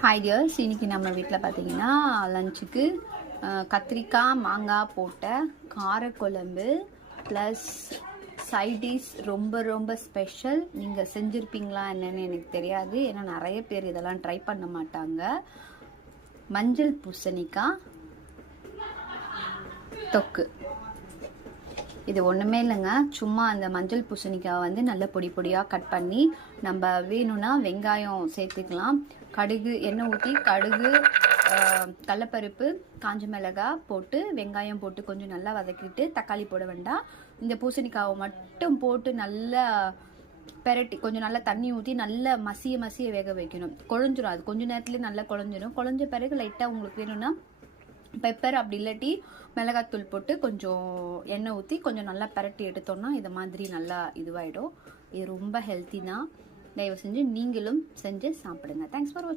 Hi tears, இன்னைக்கு நம்ம வீட்டில் பார்த்தீங்கன்னா லஞ்சுக்கு கத்திரிக்காய் மாங்காய் போட்ட காரக்குழம்பு ப்ளஸ் சைடிஷ் ரொம்ப ரொம்ப ஸ்பெஷல். நீங்கள் செஞ்சுருப்பீங்களா என்னன்னு எனக்கு தெரியாது, ஏன்னா நிறைய பேர் இதெல்லாம் ட்ரை பண்ண மாட்டாங்க. மஞ்சள் பூசணிக்காய் தொக்கு. இது ஒன்றுமே இல்லைங்க, சும்மா அந்த மஞ்சள் பூசணிக்காய் வந்து நல்ல பொடி பொடியாக கட் பண்ணி நம்ம வேணும்னா வெங்காயம் சேர்த்துக்கலாம். கடுகு எண்ணெய் ஊற்றி கடுகு கடலப்பருப்பு காஞ்ச மிளகாய் போட்டு வெங்காயம் போட்டு கொஞ்சம் நல்லா வதக்கிட்டு தக்காளி போட வேண்டாம். இந்த பூசணிக்காவை மட்டும் போட்டு நல்லா பெரட்டி கொஞ்சம் நல்லா தண்ணி ஊற்றி நல்லா மசிய வேக வைக்கணும். குழஞ்சிரும், அது கொஞ்சம் நேரத்துலேயே நல்லா குழஞ்சிரும். குழஞ்ச பிறகு லைட்டாக உங்களுக்கு வேணும்னா பெப்பர் அப்படி இல்லாட்டி மிளகாத்தூள் போட்டு கொஞ்சம் எண்ணெய் ஊற்றி கொஞ்சம் நல்லா பரட்டி எடுத்தோம்னா இது மாதிரி நல்லா இதுவாகிடும். இது ரொம்ப ஹெல்த்தி தான். தயவு செஞ்சு நீங்களும் செஞ்சு சாப்பிடுங்க. தேங்க்ஸ் ஃபார் வாட்சிங்.